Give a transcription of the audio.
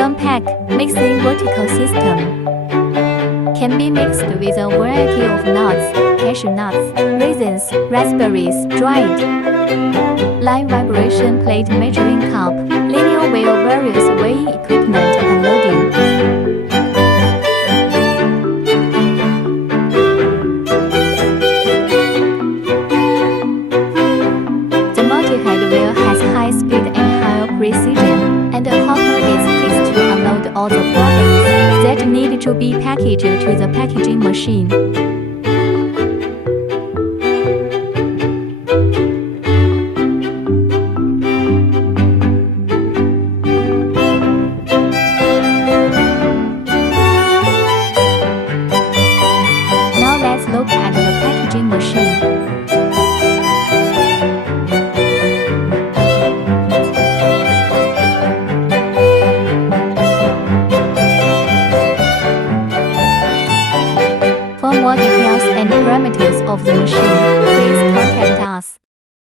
ZON PACK mixing vertical system can be mixed with a variety of nuts, cashew nuts, raisins, raspberries, dried. Line vibration plate measuring cup, linear wheel, various weighing equipment and loading. The multi-head wheel has high speed and higher precision, and a hopper is fixed to unload all the products that need to be packaged to the packaging machine. Now let's look at the packaging machine. For more details and parameters of the machine, please contact us.